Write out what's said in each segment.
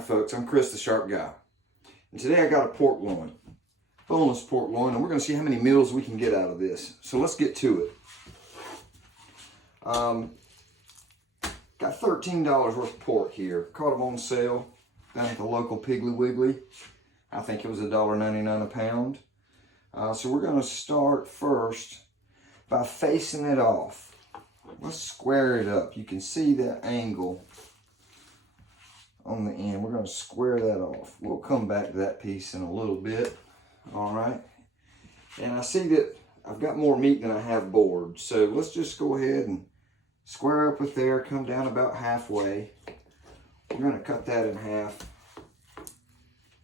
Hi folks, I'm Chris the Sharp Guy. And today I got a pork loin, boneless pork loin, and we're going to see how many meals we can get out of this. So let's get to it. Got $13 worth of pork here. Caught them on sale down at the local Piggly Wiggly. I think it was $1.99 a pound. So we're going to start first by facing it off. Let's square it up. You can see that angle on the end. We're going to square that off. We'll come back to that piece in a little bit. All right. And I see that I've got more meat than I have board. So let's just go ahead and square up with there. Come down about halfway. We're going to cut that in half.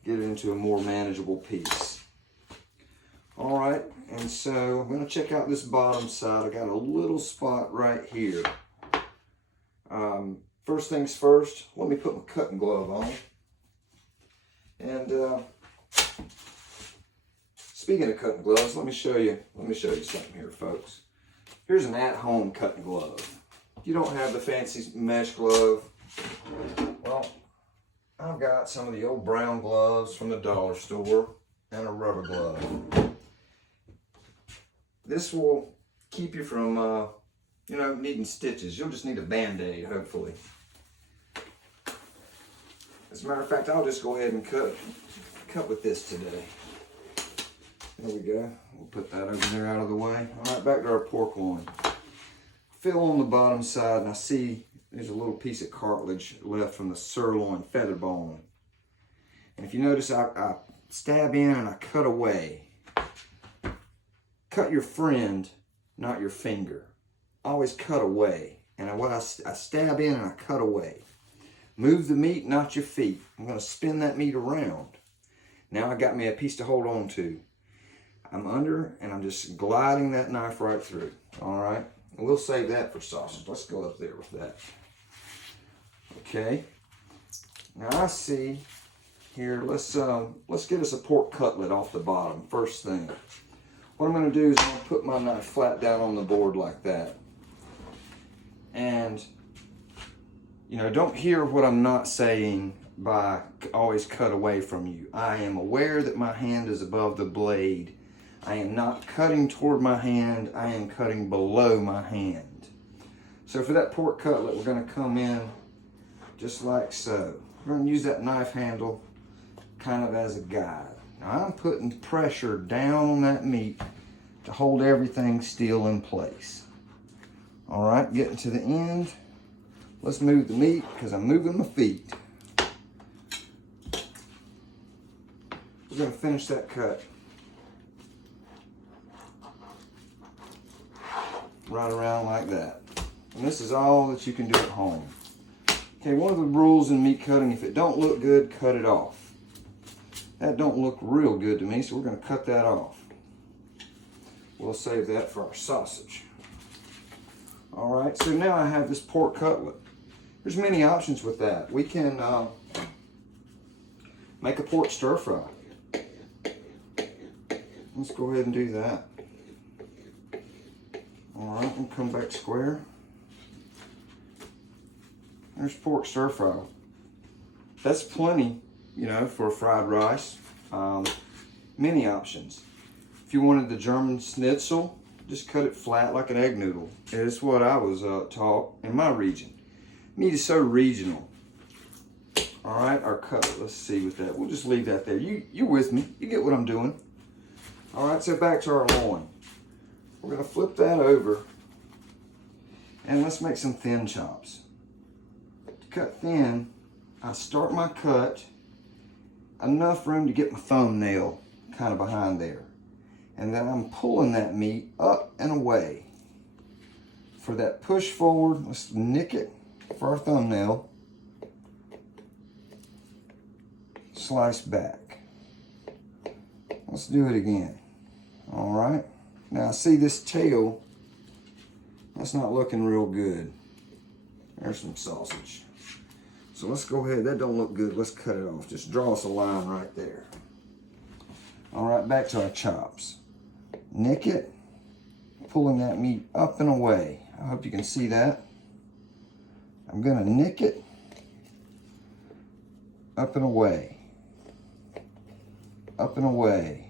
Get it into a more manageable piece. All right. And so I'm going to check out this bottom side. I got a little spot right here. First things first, let me put my cutting glove on. And speaking of cutting gloves, let me show you something here, folks. Here's an at-home cutting glove. If you don't have the fancy mesh glove, well, I've got some of the old brown gloves from the dollar store and a rubber glove. This will keep you from needing stitches. You'll just need a Band-Aid, hopefully. As a matter of fact, I'll just go ahead and cut with this today. There we go. We'll put that over there out of the way. All right, back to our pork loin. Feel on the bottom side, and I see there's a little piece of cartilage left from the sirloin feather bone. And if you notice, I stab in and I cut away. Cut your friend, not your finger. Always cut away. And I stab in and I cut away. Move the meat, not your feet. I'm going to spin that meat around. Now I got me a piece to hold on to. I'm under and I'm just gliding that knife right through. All right. And we'll save that for sausage. Let's go up there with that. Okay. Now I see here, let's get us a pork cutlet off the bottom first thing. What I'm going to do is I'm going to put my knife flat down on the board like that. And, don't hear what I'm not saying by always cut away from you. I am aware that my hand is above the blade. I am not cutting toward my hand. I am cutting below my hand. So for that pork cutlet, we're going to come in just like so. We're going to use that knife handle kind of as a guide. Now I'm putting pressure down on that meat to hold everything still in place. All right, getting to the end. Let's move the meat because I'm moving my feet. We're going to finish that cut right around like that. And this is all that you can do at home. Okay, one of the rules in meat cutting, if it don't look good, cut it off. That don't look real good to me, so we're going to cut that off. We'll save that for our sausage. All right, so now I have this pork cutlet. There's many options with that. We can make a pork stir fry. Let's go ahead and do that. All right, and come back square. There's pork stir fry. That's plenty, for fried rice. Many options. If you wanted the German schnitzel, just cut it flat like an egg noodle. It's what I was taught in my region. Meat is so regional. All right, our cutlet, let's see with that. We'll just leave that there. You with me? You get what I'm doing. All right, so back to our loin. We're gonna flip that over and let's make some thin chops. To cut thin, I start my cut enough room to get my thumbnail kind of behind there. And then I'm pulling that meat up and away. For that push forward, let's nick it for our thumbnail. Slice back. Let's do it again. All right. Now I see this tail. That's not looking real good. There's some sausage. So let's go ahead. That don't look good. Let's cut it off. Just draw us a line right there. All right, back to our chops. Nick it, pulling that meat up and away. I hope you can see that. I'm gonna nick it up and away, up and away,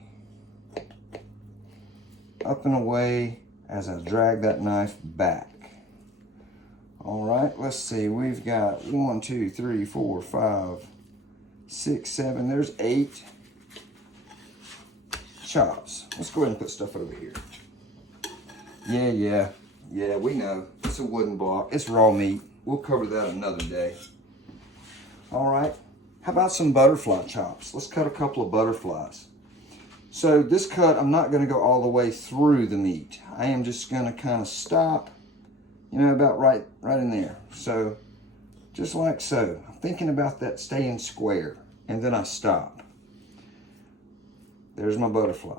up and away as I drag that knife back. All right, let's see, we've got 1, 2, 3, 4, 5, 6, 7, there's 8 chops. Let's go ahead and put stuff over here. Yeah, we know. It's a wooden block. It's raw meat. We'll cover that another day. All right, how about some butterfly chops? Let's cut a couple of butterflies. So this cut, I'm not gonna go all the way through the meat. I am just gonna kind of stop, you know, about right in there. So just like so. I'm thinking about that staying square, and then I stop. There's my butterfly.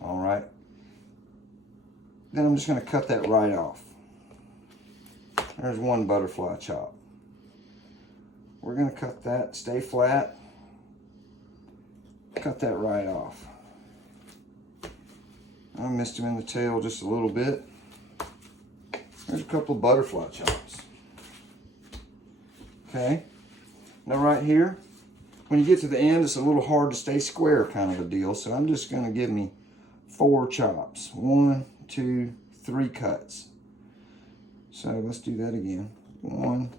All right. Then I'm just going to cut that right off. There's one butterfly chop. We're going to cut that, stay flat. Cut that right off. I missed him in the tail just a little bit. There's a couple of butterfly chops. Okay. Now right here, when you get to the end, it's a little hard to stay square kind of a deal. So I'm just going to give me 4 chops. 1, 2, 3 cuts. So let's do that again. 1,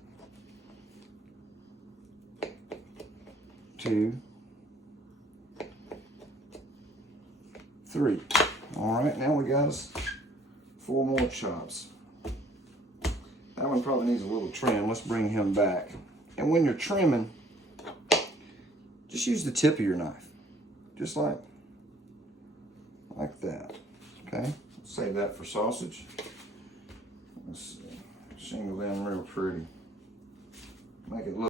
2, 3. All right, now we got us 4 more chops. That one probably needs a little trim. Let's bring him back. And when you're trimming, just use the tip of your knife. Just like that. Okay, save that for sausage. Let's see. Shingle in real pretty. Make it look